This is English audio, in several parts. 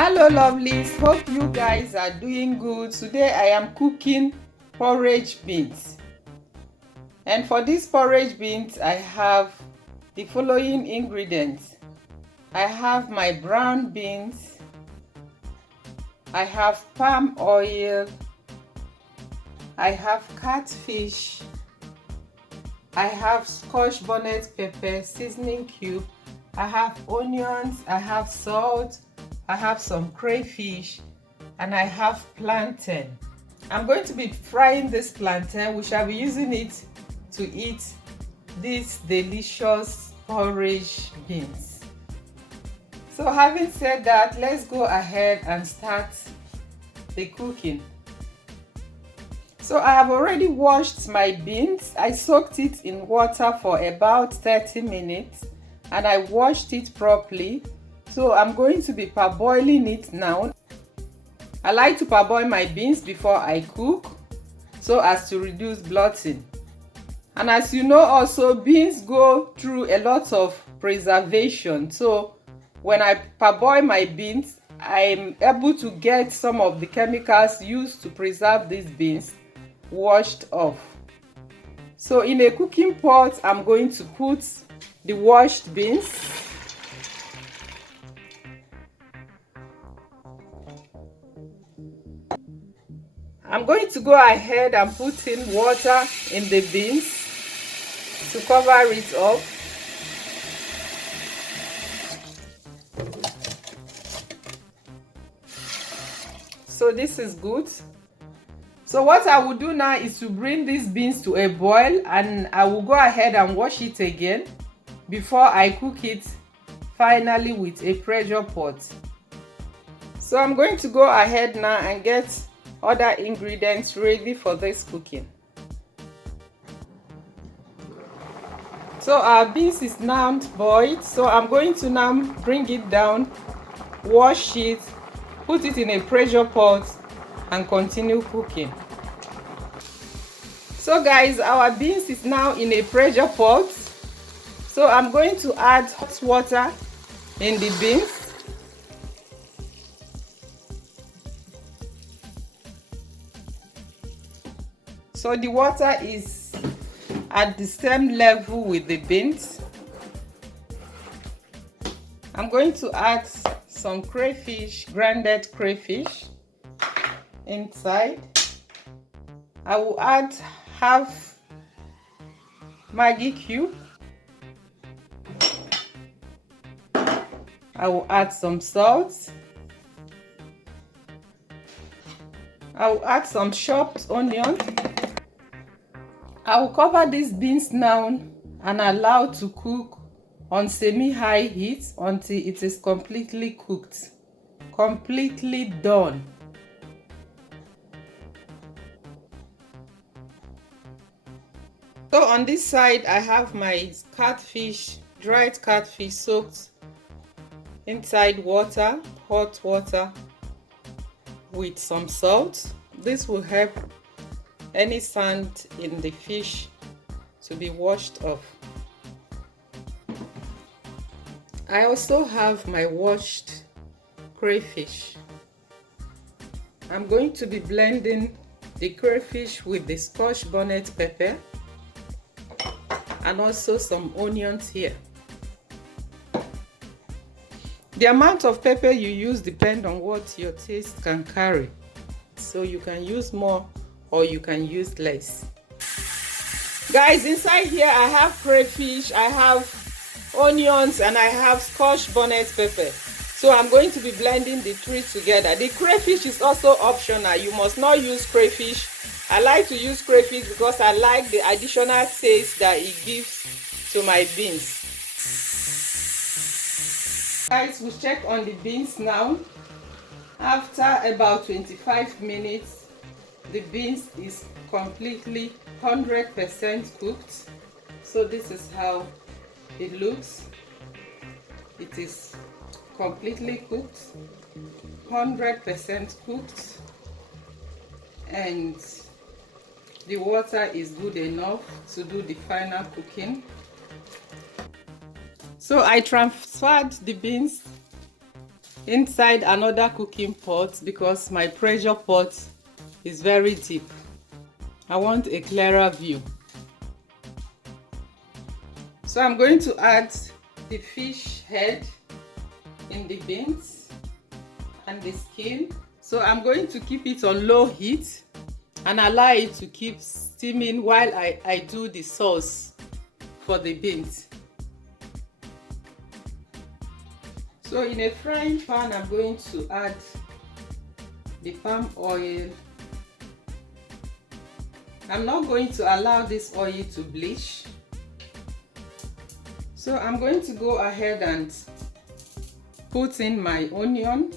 Hello lovelies, hope you guys are doing good. Today I am cooking porridge beans, and for this porridge beans I have the following ingredients. I have my brown beans, I have palm oil, I have catfish, I have Scotch bonnet pepper seasoning cube, I have onions, I have salt, I have some crayfish, and I have plantain. I'm going to be frying this plantain. We shall be using it to eat these delicious porridge beans. So having said that, let's go ahead and start the cooking. So I have already washed my beans. I soaked it in water for about 30 minutes and I washed it properly. So I'm going to be parboiling it now. I like to parboil my beans before I cook so as to reduce bloating. And as you know also, beans go through a lot of preservation. So when I parboil my beans, I'm able to get some of the chemicals used to preserve these beans washed off. So in a cooking pot, I'm going to put the washed beans. I'm going to go ahead and put in water in the beans to cover it up. So this is good. So what I will do now is to bring these beans to a boil, and I will go ahead and wash it again before I cook it finally with a pressure pot. So I'm going to go ahead now and get other ingredients ready for this cooking. So our beans is now boiled, so I'm going to now bring it down, wash it, put it in a pressure pot and continue cooking. So guys, our beans is now in a pressure pot, so I'm going to add hot water in the beans. So the water is at the same level with the beans. I'm going to add some crayfish, grounded crayfish inside. I will add half Maggi cube. I will add some salt. I will add some chopped onion. I will cover these beans now and allow to cook on semi-high heat until it is completely cooked, completely done. So on this side, I have my catfish, dried catfish soaked inside water, hot water with some salt. This will help any sand in the fish to be washed off. I also have my washed crayfish. I'm going to be blending the crayfish with the Scotch bonnet pepper and also some onions here. The amount of pepper you use depends on what your taste can carry. So you can use more or you can use less. Guys, inside here I have crayfish, I have onions, and I have Scotch bonnet pepper. So I'm going to be blending the three together. The crayfish is also optional. You must not use crayfish. I like to use crayfish because I like the additional taste that it gives to my beans. Guys, we check on the beans now. After about 25 minutes, the beans is completely 100% cooked. So this is how it looks. It is completely cooked, 100% cooked, and the water is good enough to do the final cooking. So I transferred the beans inside another cooking pot because my pressure pot is very deep. I want a clearer view. So I'm going to add the fish head in the beans and the skin. So I'm going to keep it on low heat and allow it to keep steaming while I do the sauce for the beans. So in a frying pan, I'm going to add the palm oil. I'm not going to allow this oil to bleach. So I'm going to go ahead and put in my onion.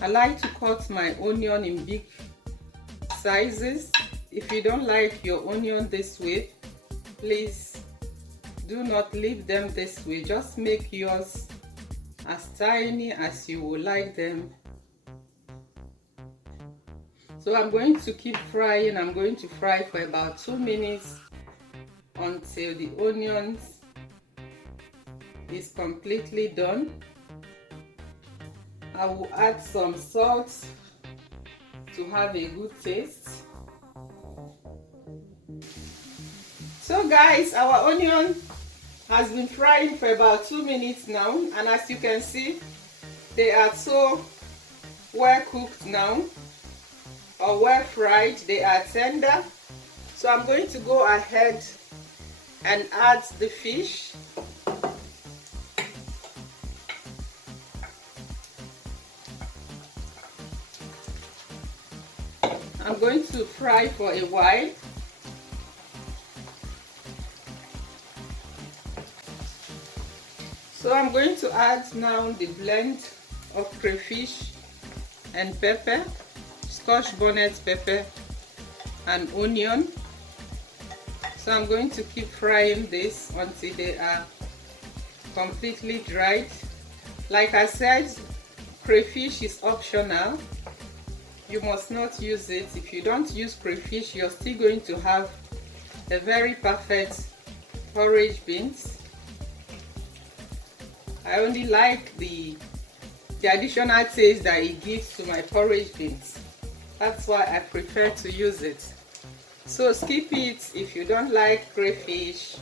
I like to cut my onion in big sizes. If you don't like your onion this way, please do not leave them this way. Just make yours as tiny as you would like them. So I'm going to keep frying. I'm going to fry for about 2 minutes until the onions is completely done. I will add some salt to have a good taste. So guys, our onion has been frying for about 2 minutes now, and as you can see, they are so well cooked now, or well fried. They are tender. So I'm going to go ahead and add the fish. I'm going to fry for a while. So I'm going to add now the blend of crayfish and pepper, Scotch bonnet pepper and onion. So I'm going to keep frying this until they are completely dried. Like I said, crayfish is optional. You must not use it. If you don't use crayfish, you're still going to have a very perfect porridge beans. I only like the additional taste that it gives to my porridge beans. That's why I prefer to use it. So skip it if you don't like crayfish.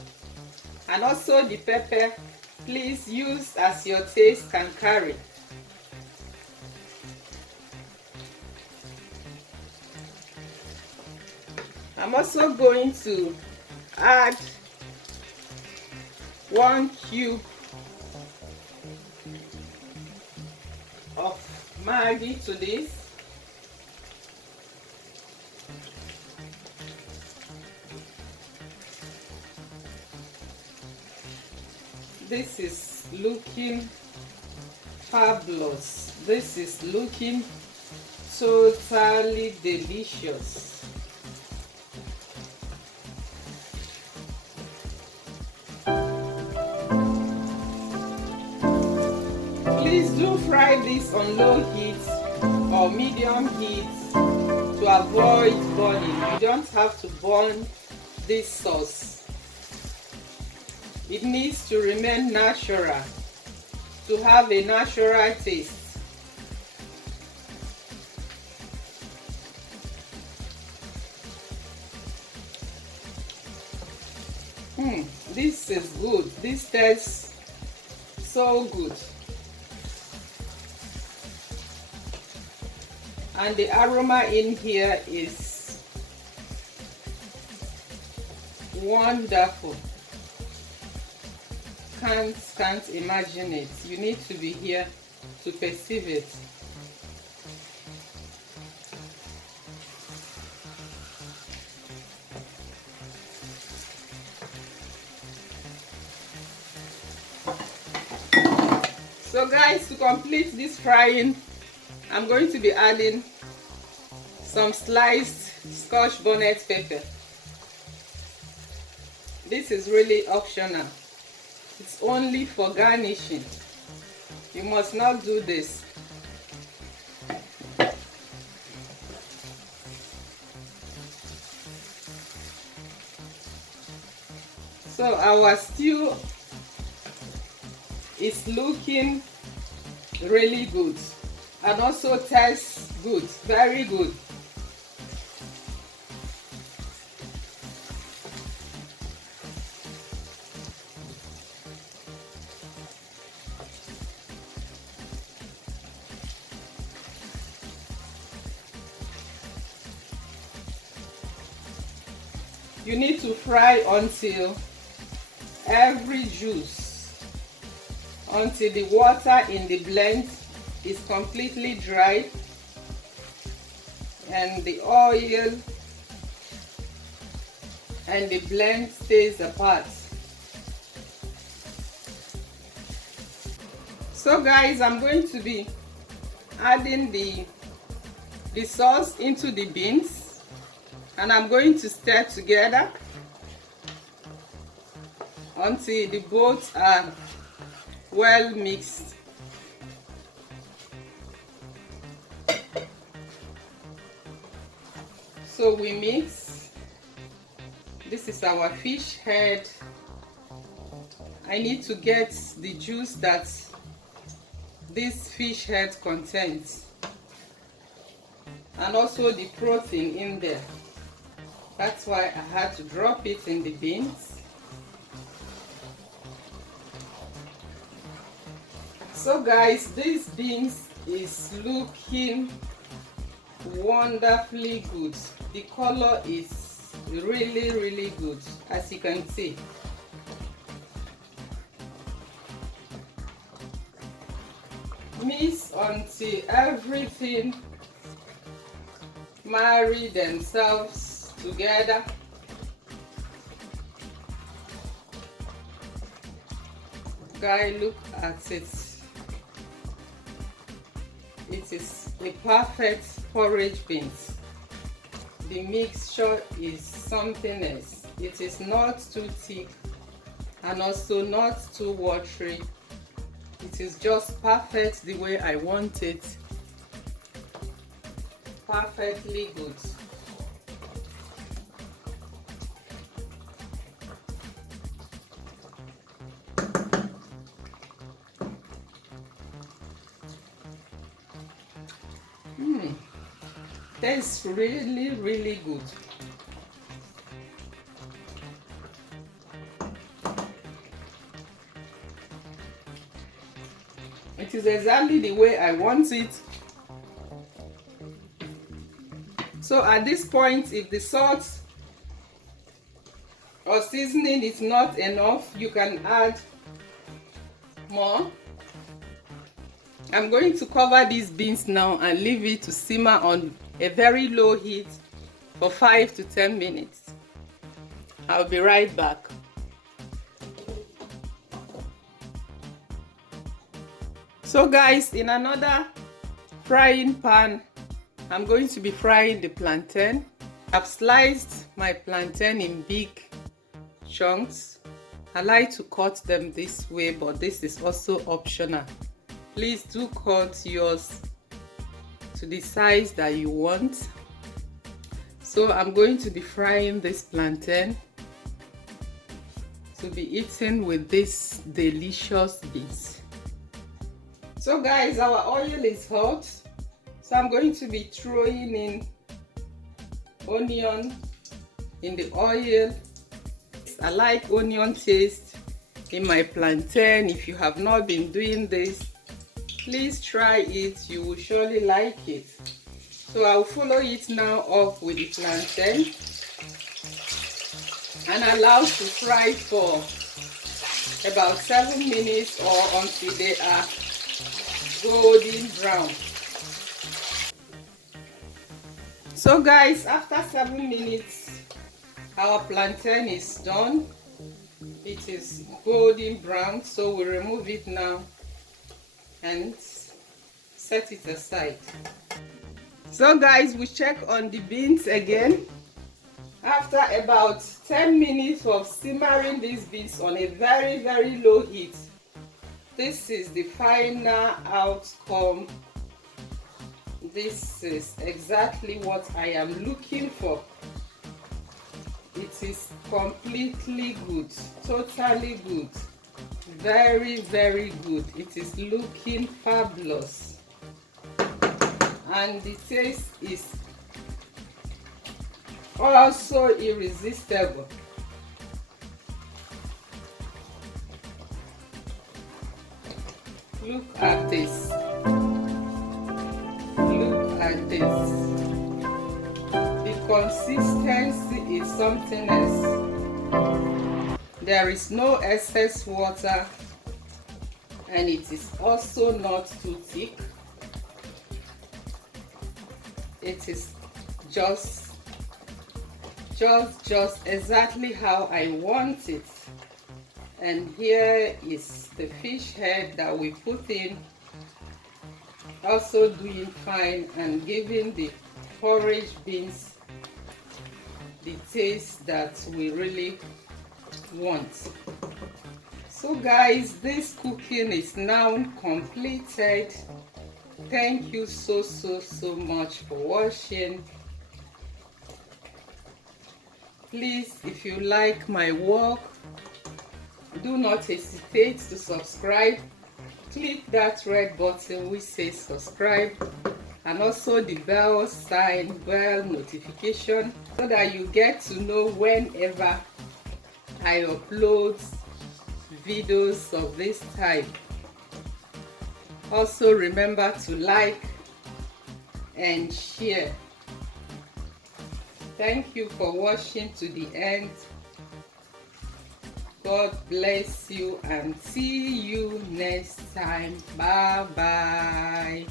And also the pepper, please use as your taste can carry. I'm also going to add 1 cube of Maggi to this. This is looking fabulous. This is looking totally delicious. Please do fry this on low heat or medium heat to avoid burning. You don't have to burn this sauce. It needs to remain natural, to have a natural taste. This is good. This tastes so good. And the aroma in here is wonderful. Can't imagine it. You need to be here to perceive it. So guys, to complete this frying, I'm going to be adding some sliced Scotch bonnet pepper. This is really optional. It's only for garnishing. You must not do this. So our stew is looking really good and also tastes good, very good. You need to fry until every juice, until the water in the blend is completely dry and the oil and the blend stays apart. So guys, I'm going to be adding the sauce into the beans, and I'm going to stir together until the both are well mixed. So we mix. This is our fish head. I need to get the juice that this fish head contains and also the protein in there. That's why I had to drop it in the beans. So guys, this beans is looking wonderfully good. The color is really good, as you can see. Mix until everything marry themselves together. Guys, look at it. It is a perfect porridge beans. The mixture is something else. It is not too thick and also not too watery. It is just perfect the way I want it. Perfectly good. Tastes really good. It is exactly the way I want it. So at this point, if the salt or seasoning is not enough, you can add more. I'm going to cover these beans now and leave it to simmer on a very low heat for 5 to 10 minutes. I'll be right back. So guys, in another frying pan, I'm going to be frying the plantain. I've sliced my plantain in big chunks. I like to cut them this way, but this is also optional. Please do cut yours to the size that you want. So I'm going to be frying this plantain to be eaten with this delicious beans. So guys, our oil is hot, so I'm going to be throwing in onion in the oil. I like onion taste in my plantain. If you have not been doing this, please try it. You will surely like it. So I'll follow it now up with the plantain and allow to fry for about 7 minutes or until they are golden brown. So guys, after 7 minutes, our plantain is done. It is golden brown, so we remove it now and set it aside. So guys, we check on the beans again. After about 10 minutes of simmering these beans on a very low heat, this is the final outcome. This is exactly what I am looking for. It is completely good, totally good, very, very good. It is looking fabulous, and the taste is also irresistible. Look at this. Look at this. The consistency is something else. There is no excess water, and it is also not too thick. It is just exactly how I want it. And here is the fish head that we put in, also doing fine and giving the porridge beans the taste that we really want. So guys, this cooking is now completed. Thank you so much for watching. Please, if you like my work, do not hesitate to subscribe. Click that red button which says subscribe, and also the bell sign, bell notification, so that you get to know whenever I upload videos of this type. Also remember to like and share. Thank you for watching to the end. God bless you and see you next time. Bye bye.